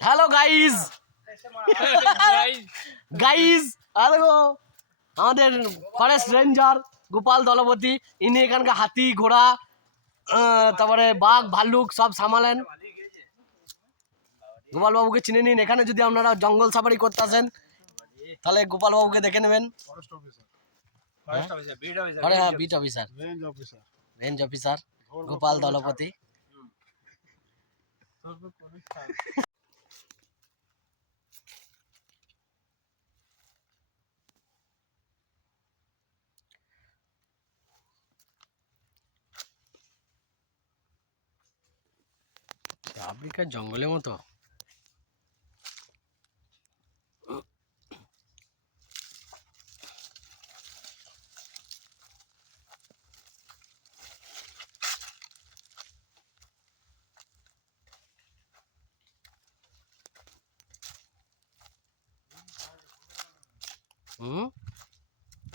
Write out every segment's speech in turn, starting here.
Hello guys guys hello, আমাদের forest ranger Gopal দলপতি, ইনি এখানকার হাতি ঘোড়া তারপরে বাঘ ভাল্লুক সব সামালেন। গোপাল বাবুকে চিনে নিন। এখানে যদি আপনারা জঙ্গল সাফারি করতে আসেন তাহলে গোপাল বাবুকে দেখে নেবেন। আরে হ্যাঁ, beat officer, range officer Gopal দলপতি। আফ্রিকার জঙ্গলের মতো।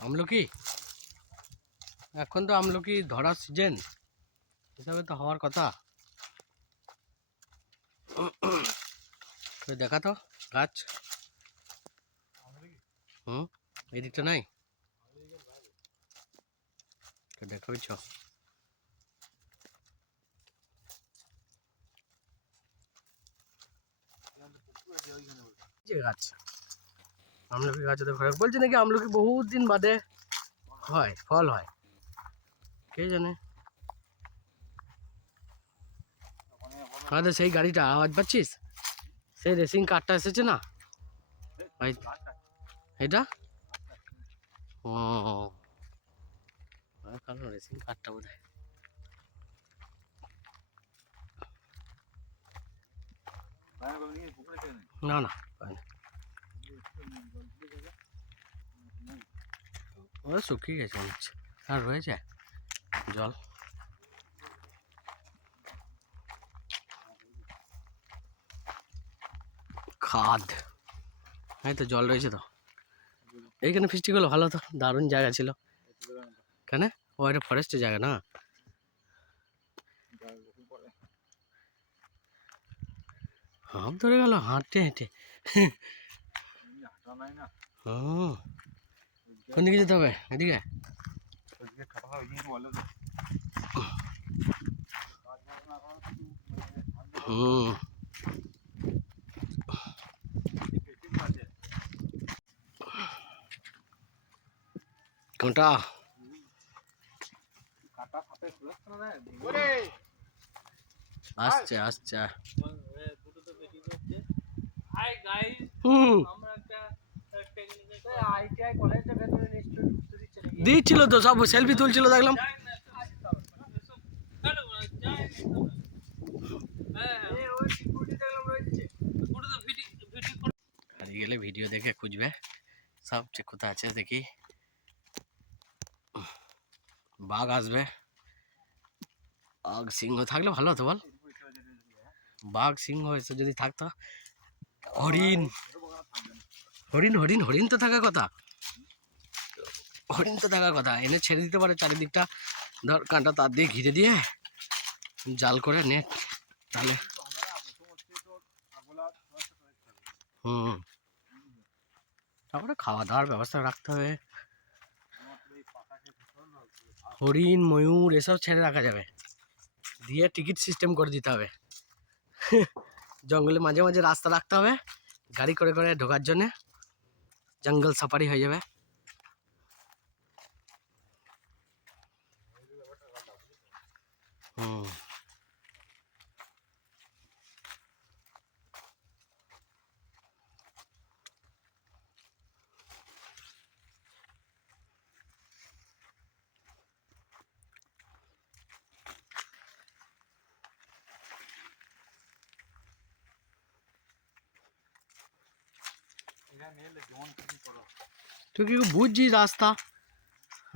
আমলকি, এখন তো আমলকি ধরার সিজন হিসাবে তো হওয়ার কথা। দেখা তো গাছ, এদিকটা নাই তো দেখাবিছ। গাছ আমলকি গাছ বলছে নাকি আমলকি বহুত দিন বাদে হয়, ফল হয়, কে জানে। আমাদের সেই গাড়িটা আওয়াজ পাচ্ছিস, সেই রেসিং কারটা এসেছে না ভাই, এটা ও কারণ রেসিং কারটা বোধ হয়। না না ওরা শুকিয়ে গেছে মনে হচ্ছে, আর রয়েছে জল। খাদ, এই তো জল রয়েছে তো। এইখানে ফিস্টি করলে ভালো হতো, দারুণ জায়গা ছিল। কেন ও এটা ফরেস্টের জায়গা না, হাঁপ ধরে গেল হাঁটতে হেঁটে। কোন দিকে যেতে হবে? এদিকে কোনটা আসছে আসছে। দিচ্ছিল তো, সব সেলফি তুলছিল দেখলাম। হারিয়ে গেলে ভিডিও দেখে খুঁজবে সব, কোথায় আছে দেখি। বাঘ আসবে, বাঘ সিংহ থাকলে ভালো হতো বল। বাঘ সিংহ এসে যদি থাকতো, হরিণ হরিণ হরিণ হরিণ তো থাকার কথা, হরিণ তো থাকার কথা। এনে ছেড়ে দিতে পারে চারিদিকটা, ধর কাঁটা তার দিয়ে ঘিরে দিয়ে জাল করে নেট, তাহলে তারপরে খাওয়া দাওয়ার ব্যবস্থা রাখতে হবে। হরিণ ময়ূর এসব ছেড়ে রাখা যাবে, দিয়ে টিকিট সিস্টেম করে দিতে হবে। জঙ্গলে মাঝে মাঝে রাস্তা রাখতে হবে, গাড়ি করে করে ঢোকার জন্যে, জঙ্গল সাফারি হয়ে যাবে। তুই কি বুঝছিস রাস্তা?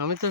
আমি তো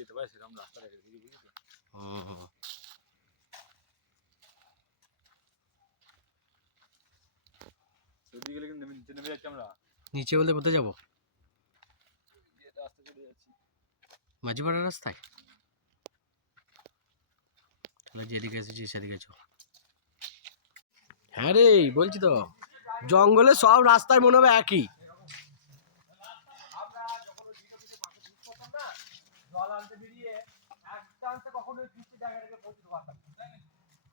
যেতে পারে সেরকম রাস্তা রেখে দিবি, বুঝলি তো? ওদিকে গেলে কিন্তু নিচে নেমে যাচ্ছি আমরা, নিচে বলতে কোথায় যাবো? রাস্তা চলে যাচ্ছি। মাঝিপাড়ার রাস্তায়? তাহলে যেদিকে এসেছি সেদিকে চল। হ্যাঁ রে, বলছি তো জঙ্গলে সব রাস্তায় মনে হবে একই। জল আনতে বেরিয়ে একদম কখনো বৃষ্টি জায়গাটাকে পৌঁছতে পারতাম না।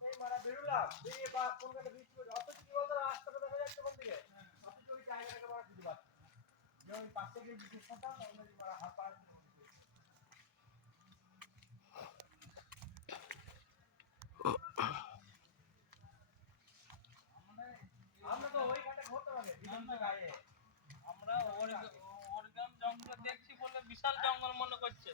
এই মানে বেরোলাম, বেরিয়ে বা কলকাতা বৃষ্টি হচ্ছে, অত কি বলতো রাস্তাটা দেখা যাচ্ছে কোন দিকে, অথচ ওই জায়গাটাকে আমরা খুঁজে পাচ্ছি না। যে ওই পাশ থেকে জিজ্ঞেস করতাম তখন ওই হাত পা আমরা তো ওইখানে ঘুরতে পারি বিভিন্ন গায়ে। আমরা ওর জঙ্গল দেখছি বলে বিশাল জঙ্গল মনে করছে।